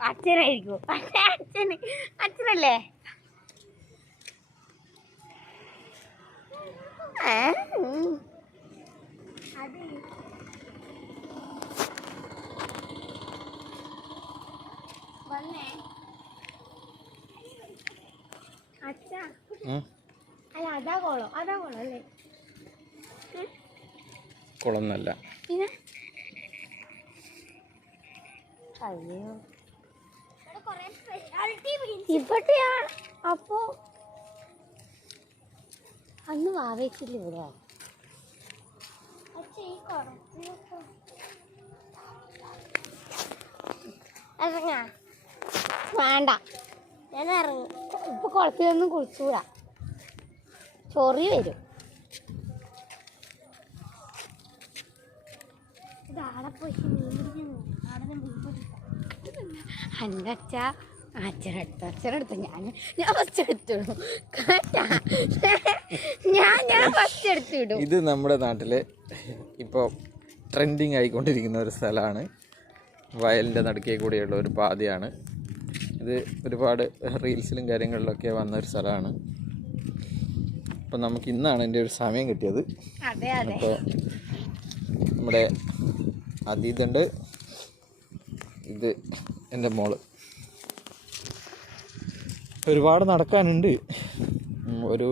അച്ഛനായിരിക്കും. അച്ഛന് അച്ഛനല്ലേ? പിന്നെ? ഉം. ഇവിടെയാണ് അപ്പോ അന്ന് വാവേച്ചില്ല ഇവിടെ. വേണ്ട. ഞാൻ ഇറങ്ങും. ഇപ്പൊ കുളത്തിലൊന്നും കുളിച്ചൂടാ. ചൊറി വരും. ആടെ പോയി മീൻ പിടിക്കുന്നു ആടെ ഞാൻ മീൻ പിടിക്കാം. എന്റെ അച്ഛ. അച്ഛനെടുത്തു അച്ഛനെടുത്തു ഞാൻ ഞാൻ ഫസ്റ്റ് എടുത്തിടും ഞാൻ ഞാൻ ഫസ്റ്റ് എടുത്തിടും ഇത് നമ്മുടെ നാട്ടിലെ ഇപ്പോൾ ട്രെൻഡിങ് ആയിക്കൊണ്ടിരിക്കുന്ന ഒരു സ്ഥലമാണ്. വയലിന്റെ നടുക്കേ കൂടിയുള്ള ഒരു പാതയാണ്. ഇത് ഒരുപാട് റീൽസിലും കാര്യങ്ങളിലൊക്കെ വന്ന ഒരു സ്ഥലമാണ്. അപ്പം നമുക്ക് ഇന്നാണ് എന്റെ ഒരു സമയം കിട്ടിയത്. അപ്പോൾ നമ്മുടെ അതീതുണ്ട്. ഇത് എന്റെ മോൾ. ഒരുപാട് നടക്കാനുണ്ട്. ഒരു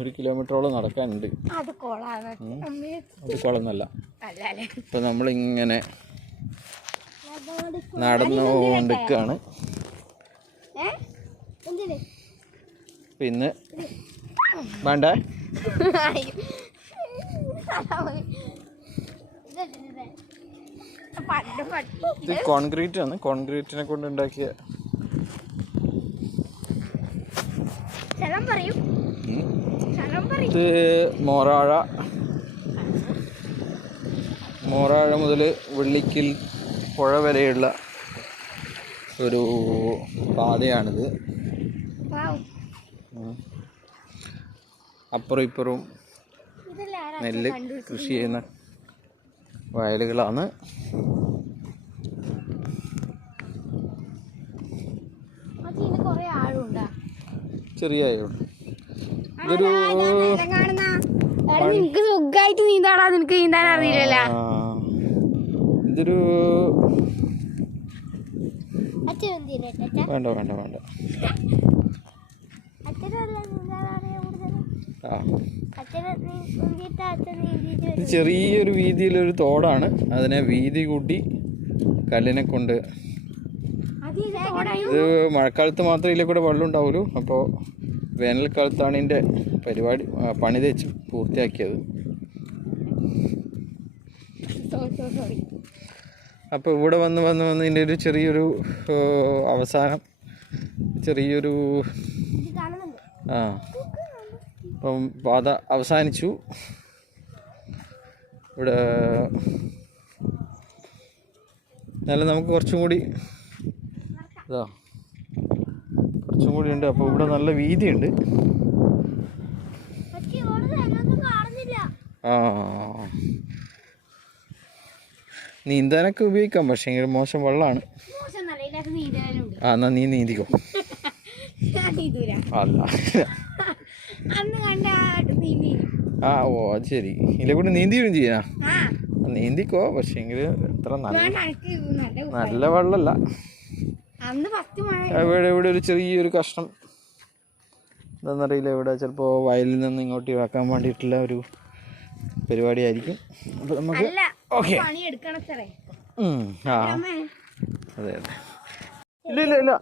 ഒരു കിലോമീറ്ററോളം നടക്കാനുണ്ട്. അത് കുളമൊന്നല്ല ഇപ്പം നമ്മളിങ്ങനെ നടന്നു കൊണ്ടിരിക്കുകയാണ് പിന്നെ വേണ്ട. ഇത് കോൺക്രീറ്റ് ആണ് കോൺക്രീറ്റിനെ കൊണ്ട് ഉണ്ടാക്കിയ സ്ഥലം പറയും ഉം. സ്ഥലം പറയും ഇത് മോറാഴ. മോറാഴ മുതൽ വെള്ളിക്കിൽ പുഴ വരെയുള്ള ഒരു പാതയാണിത്. അപ്പുറം ഇപ്പുറവും നെല്ല് കൃഷി ചെയ്യുന്ന വയലുകളാണ് അത് ഇന്ന് കൊറേ ആളുണ്ടാ ചെറിയ. ഇതൊരു നിനക്ക് സുഖമായിട്ട് നീന്താടാ നിനക്ക് നീന്താൻ അറിയില്ലല്ലോ. ഇതൊരു വേണ്ട വേണ്ട വേണ്ട. ചെറിയൊരു വീതിയിലൊരു തോടാണ്. അതിനെ വീതി കൂട്ടി കല്ലിനെ കൊണ്ട് ഇത് മഴക്കാലത്ത് മാത്രമേ ഇതിലെ കൂടെ വെള്ളം ഉണ്ടാവുള്ളൂ അപ്പോൾ വേനൽക്കാലത്താണ് ഇതിന്റെ പരിപാടി പണി തേച്ച് പൂർത്തിയാക്കിയത്. അപ്പോൾ ഇവിടെ വന്ന് വന്ന് വന്ന് ഇതിന്റെ ഒരു ചെറിയൊരു അവസാനം ചെറിയൊരു ആ അപ്പം പാത അവസാനിച്ചു. ഇവിടെ എന്നാലും നമുക്ക് കുറച്ചും കൂടി ഇതാ. കുറച്ചും കൂടി ഉണ്ട്. അപ്പോൾ ഇവിടെ നല്ല വീതിയുണ്ട്. ആ. നീന്താനൊക്കെ ഉപയോഗിക്കാം. പക്ഷേ മോശം വെള്ളമാണ് ആ എന്നാ നീ നീന്തിക്കോ. അല്ല. ആ ഓ അത് ശരി. ഇതിലെ കൂടെ നീന്തിയും ചെയ്യാ. നീന്തിക്കോ. പക്ഷേങ്കിൽ എത്ര നല്ല നല്ല. വെള്ളമല്ല ഇവിടെ ഇവിടെ ഒരു ചെറിയൊരു കഷ്ണം. എന്താണെന്നറിയില്ല ഇവിടെ ചിലപ്പോൾ വയലിൽ നിന്ന് ഇങ്ങോട്ട് വെക്കാൻ വേണ്ടിയിട്ടുള്ള ഒരു പരിപാടിയായിരിക്കും. അപ്പോൾ നമുക്ക് ഓക്കെ. ആ. അതെ അതെ. ഇല്ല ഇല്ല ഇല്ല.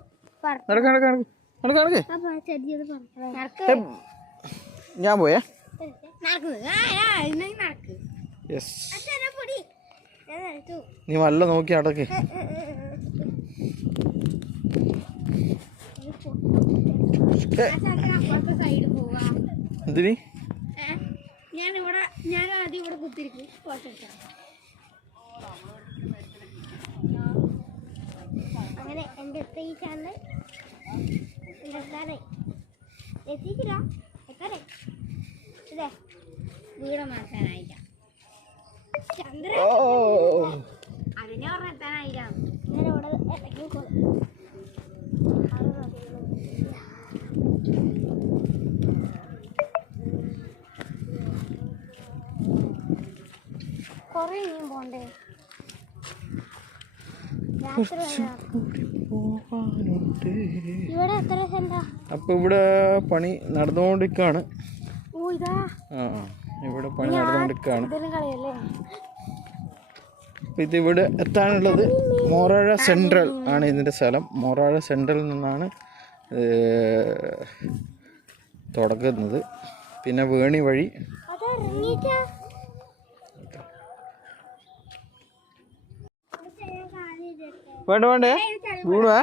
നടക്ക നടക്ക ഞാൻ പോയേ? യെസ് നീ വല്ല നോക്കി നടക്ക്. എന്തിനി? ഞാൻ ഇവിടെ ഞാൻ ആദ്യം ഇവിടെ കുത്തിരിക്കും ഫോട്ടോ എടുക്കാം. അങ്ങനെ എന്റെ അടുത്ത ഈ ചാനൽ എത്തിക്കില്ല എത്താറേ ഇതേ. വീടൊന്നും എത്താനായില്ല ചന്ദ്രൻ കുറേ ഇനിയും പോണ്ടേ? ഇവിടെ എത്ര അപ്പൊ ഇവിടെ പണി നടന്നുകൊണ്ടിരിക്കാണ്. ഓ ഇതാ. ഇവിടെ പണി നടന്നുകൊണ്ടിരിക്കാണ്. ഇത് ഇവിടെ എത്താനുള്ളത് മോറാഴ സെൻട്രൽ ആണ് ഇതിന്റെ സ്ഥലം. മോറാഴ സെൻട്രലിൽ നിന്നാണ് തുടങ്ങുന്നത്. പിന്നെ വേണി വഴി വേണ്ട വേണ്ടേ? വീണുവേ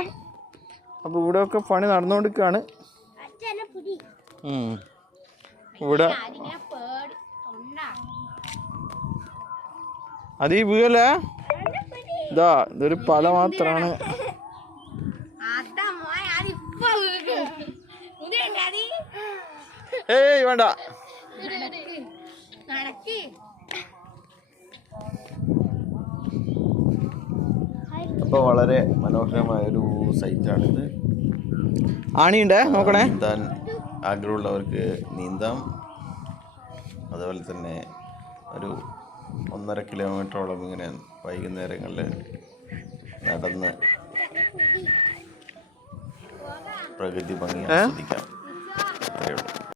അപ്പോൾ ഇവിടെ ഒക്കെ പണി നടന്നുകൊണ്ടിരിക്കുകയാണ് ഉം. ഇവിടെ അത് ഈ വീഴല്ലേ? ഇതാ ഇതൊരു പല മാത്രമാണ് മുതലാടി ഏയ് വേണ്ട. അപ്പോൾ വളരെ മനോഹരമായൊരു സൈറ്റാണിത്. ആണിയുണ്ട് നോക്കണേ. നീന്താൻ ആഗ്രഹമുള്ളവർക്ക് നീന്താം. അതുപോലെ തന്നെ ഒരു ഒന്നര കിലോമീറ്ററോളം ഇങ്ങനെ വൈകുന്നേരങ്ങളിൽ നടന്ന് പ്രകൃതി ഭംഗി ആസ്വദിക്കാം. അത്രയേ ഉള്ളൂ.